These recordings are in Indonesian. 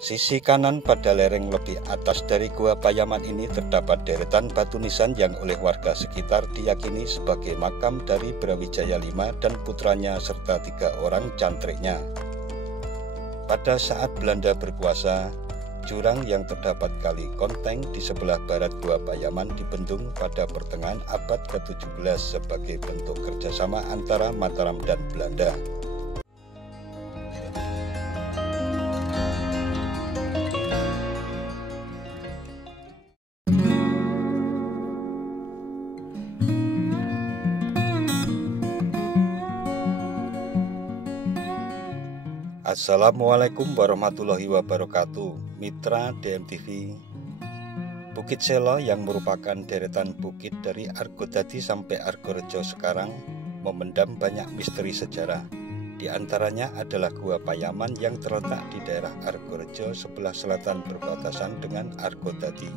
Sisi kanan pada lereng lebih atas dari Gua Payaman ini terdapat deretan batu nisan yang oleh warga sekitar diyakini sebagai makam dari Brawijaya V dan putranya serta 3 orang cantriknya. Pada saat Belanda berkuasa, jurang yang terdapat kali Konteng di sebelah barat Gua Payaman dibendung pada pertengahan abad ke-17 sebagai bentuk kerjasama antara Mataram dan Belanda. Assalamualaikum warahmatullahi wabarakatuh. Mitra DMTV. Bukit Selo yang merupakan deretan bukit dari Argodadi sampai Argorejo sekarang memendam banyak misteri sejarah. Di antaranya adalah Gua Payaman yang terletak di daerah Argorejo sebelah selatan berbatasan dengan Argodadi.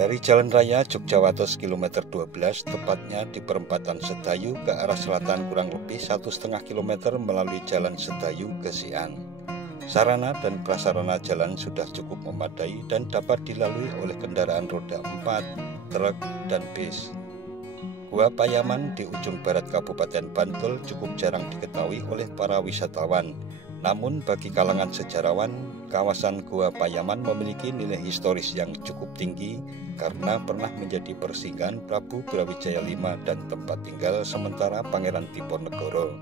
Dari Jalan Raya Jogjawatos kilometer 12, tepatnya di perempatan Sedayu ke arah selatan kurang lebih 1,5 km melalui Jalan Sedayu ke Sian. Sarana dan prasarana jalan sudah cukup memadai dan dapat dilalui oleh kendaraan roda 4, truk, dan bis. Gua Payaman di ujung barat Kabupaten Bantul cukup jarang diketahui oleh para wisatawan. Namun bagi kalangan sejarawan, kawasan Gua Payaman memiliki nilai historis yang cukup tinggi karena pernah menjadi persinggahan Prabu Brawijaya V dan tempat tinggal sementara Pangeran Diponegoro.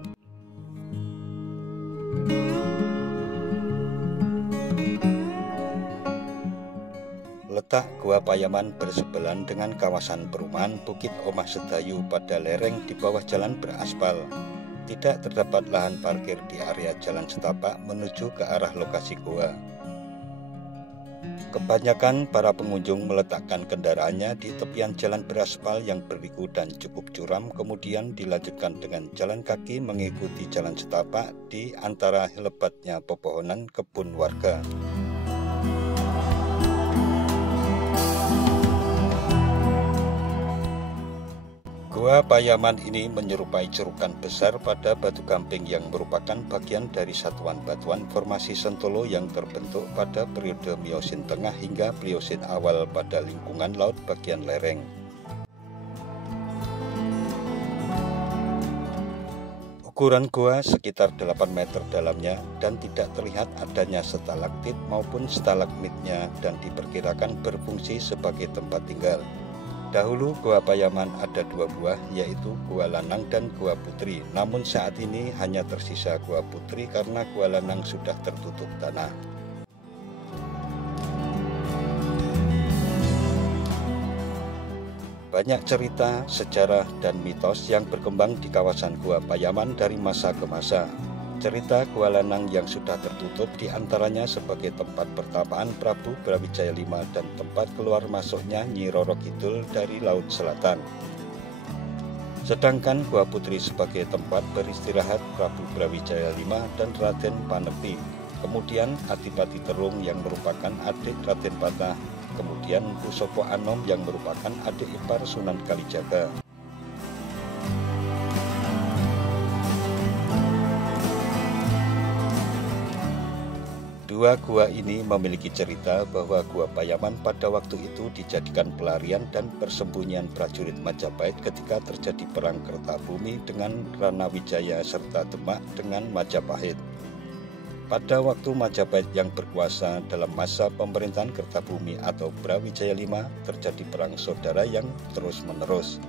Letak Gua Payaman bersebelahan dengan kawasan perumahan Bukit Omah Sedayu pada lereng di bawah jalan beraspal. Tidak terdapat lahan parkir di area jalan setapak menuju ke arah lokasi gua. Kebanyakan para pengunjung meletakkan kendaraannya di tepian jalan beraspal yang berliku dan cukup curam, kemudian dilanjutkan dengan jalan kaki mengikuti jalan setapak di antara lebatnya pepohonan kebun warga. Gua Payaman ini menyerupai cerukan besar pada batu gamping yang merupakan bagian dari satuan batuan formasi Sentolo yang terbentuk pada periode Miosin Tengah hingga Pliosin awal pada lingkungan laut bagian lereng. Ukuran gua sekitar 8 meter dalamnya dan tidak terlihat adanya stalaktit maupun stalagmitnya dan diperkirakan berfungsi sebagai tempat tinggal. Dahulu Gua Payaman ada 2 buah, yaitu Gua Lanang dan Gua Putri. Namun saat ini hanya tersisa Gua Putri karena Gua Lanang sudah tertutup tanah. Banyak cerita, sejarah, dan mitos yang berkembang di kawasan Gua Payaman dari masa ke masa. Cerita Gua Lanang yang sudah tertutup diantaranya sebagai tempat pertapaan Prabu Brawijaya V dan tempat keluar masuknya Nyi Roro Kidul dari Laut Selatan. Sedangkan Gua Putri sebagai tempat beristirahat Prabu Brawijaya V dan Raden Panepi. Kemudian Adipati Terung yang merupakan adik Raden Patah. Kemudian Pusopo Anom yang merupakan adik ipar Sunan Kalijaga. Dua gua ini memiliki cerita bahwa Gua Payaman pada waktu itu dijadikan pelarian dan persembunyian prajurit Majapahit ketika terjadi perang Kertabumi dengan Ranawijaya serta Demak dengan Majapahit. Pada waktu Majapahit yang berkuasa dalam masa pemerintahan Kertabumi atau Brawijaya V terjadi perang saudara yang terus-menerus.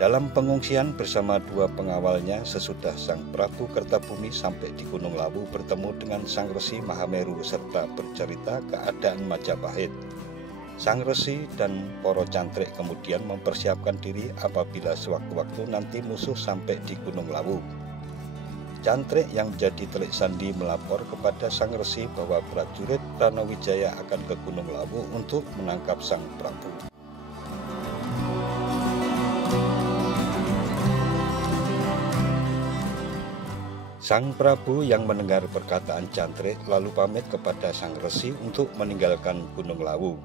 Dalam pengungsian bersama 2 pengawalnya sesudah Sang Prabu Kertabumi sampai di Gunung Lawu bertemu dengan Sang Resi Mahameru serta bercerita keadaan Majapahit. Sang Resi dan para cantrik kemudian mempersiapkan diri apabila sewaktu-waktu nanti musuh sampai di Gunung Lawu. Cantrik yang menjadi telik sandi melapor kepada Sang Resi bahwa prajurit Ranawijaya akan ke Gunung Lawu untuk menangkap Sang Prabu. Sang Prabu yang mendengar perkataan cantrik lalu pamit kepada Sang Resi untuk meninggalkan Gunung Lawu.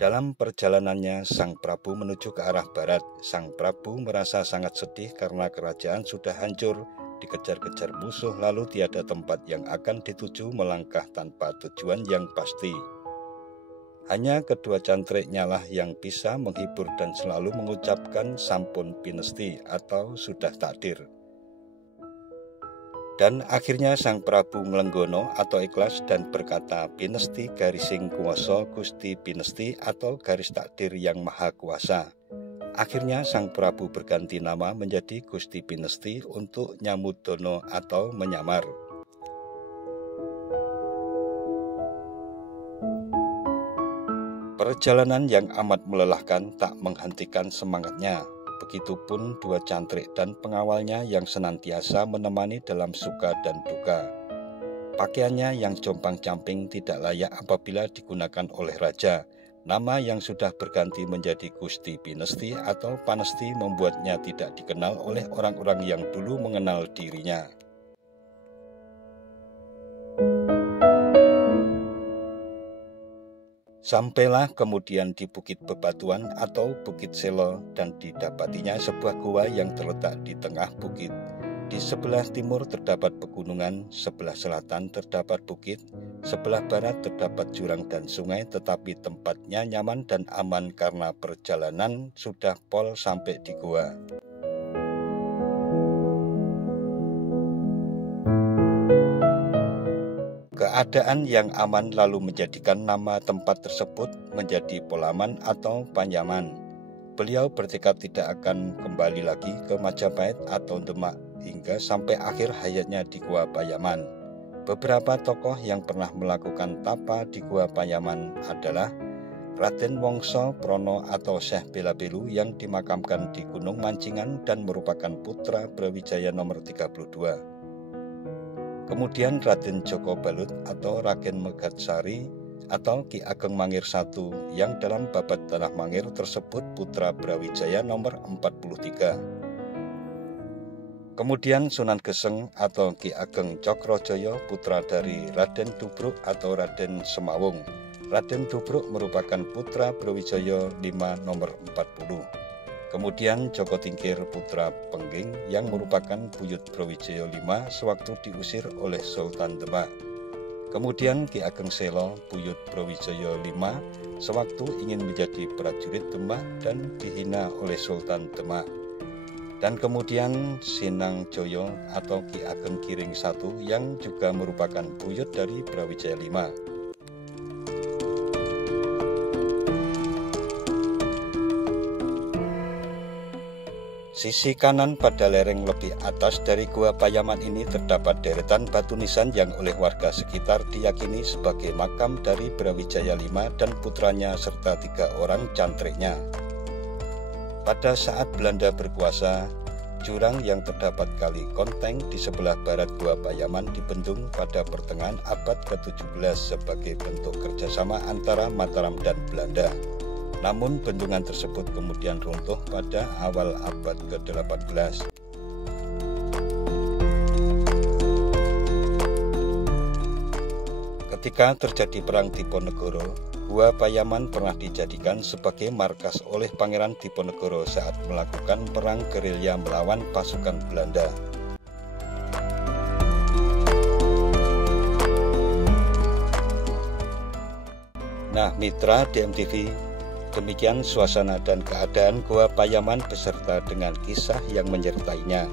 Dalam perjalanannya, Sang Prabu menuju ke arah barat. Sang Prabu merasa sangat sedih karena kerajaan sudah hancur, dikejar-kejar musuh, lalu tiada tempat yang akan dituju, melangkah tanpa tujuan yang pasti. Hanya kedua cantriknya lah yang bisa menghibur dan selalu mengucapkan sampun pinesti atau sudah takdir. Dan akhirnya Sang Prabu nglenggono atau ikhlas dan berkata, pinesti garising kuwasa Gusti Pinesti atau garis takdir yang maha kuasa. Akhirnya Sang Prabu berganti nama menjadi Gusti Pinesti untuk nyamudono atau menyamar. Perjalanan yang amat melelahkan tak menghentikan semangatnya. Begitupun dua cantrik dan pengawalnya yang senantiasa menemani dalam suka dan duka. Pakaiannya yang compang-camping tidak layak apabila digunakan oleh raja. Nama yang sudah berganti menjadi Gusti Pinesti atau Panesti membuatnya tidak dikenal oleh orang-orang yang dulu mengenal dirinya. Sampailah kemudian di Bukit Bebatuan atau Bukit Selo dan didapatinya sebuah gua yang terletak di tengah bukit. Di sebelah timur terdapat pegunungan, sebelah selatan terdapat bukit, sebelah barat terdapat jurang dan sungai, tetapi tempatnya nyaman dan aman karena perjalanan sudah pol sampai di gua. Keadaan yang aman lalu menjadikan nama tempat tersebut menjadi Polaman atau Panyaman. Beliau bertekad tidak akan kembali lagi ke Majapahit atau Demak hingga sampai akhir hayatnya di Gua Payaman. Beberapa tokoh yang pernah melakukan tapa di Gua Payaman adalah Raden Wongso Prono atau Syekh Belabelu yang dimakamkan di Gunung Mancingan dan merupakan putra Brawijaya nomor 32. Kemudian Raden Joko Balut atau Raden Megatsari atau Ki Ageng Mangir I yang dalam babat Tanah Mangir tersebut putra Brawijaya nomor 43. Kemudian Sunan Geseng atau Ki Ageng Cokrojoyo putra dari Raden Tubruk atau Raden Semawung. Raden Tubruk merupakan putra Brawijaya V nomor 40. Kemudian Joko Tingkir putra Pengging yang merupakan buyut Brawijaya V sewaktu diusir oleh Sultan Demak. Kemudian Ki Ageng Selo buyut Brawijaya V sewaktu ingin menjadi prajurit Demak dan dihina oleh Sultan Demak. Dan kemudian Sinang Joyo atau Ki Ageng Giring I yang juga merupakan buyut dari Brawijaya V. Sisi kanan pada lereng lebih atas dari Gua Payaman ini terdapat deretan batu nisan yang oleh warga sekitar diyakini sebagai makam dari Brawijaya V dan putranya serta 3 orang cantriknya. Pada saat Belanda berkuasa, jurang yang terdapat kali Konteng di sebelah barat Gua Payaman dibendung pada pertengahan abad ke-17 sebagai bentuk kerjasama antara Mataram dan Belanda. Namun bendungan tersebut kemudian runtuh pada awal abad ke-18. Ketika terjadi Perang Diponegoro, Gua Payaman pernah dijadikan sebagai markas oleh Pangeran Diponegoro saat melakukan perang gerilya melawan pasukan Belanda. Nah, mitra DMTV, demikian suasana dan keadaan Gua Payaman beserta dengan kisah yang menyertainya.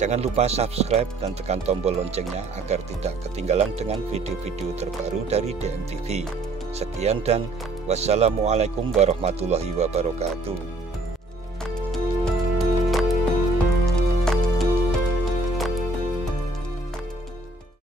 Jangan lupa subscribe dan tekan tombol loncengnya agar tidak ketinggalan dengan video-video terbaru dari DMTV. Sekian dan wassalamualaikum warahmatullahi wabarakatuh.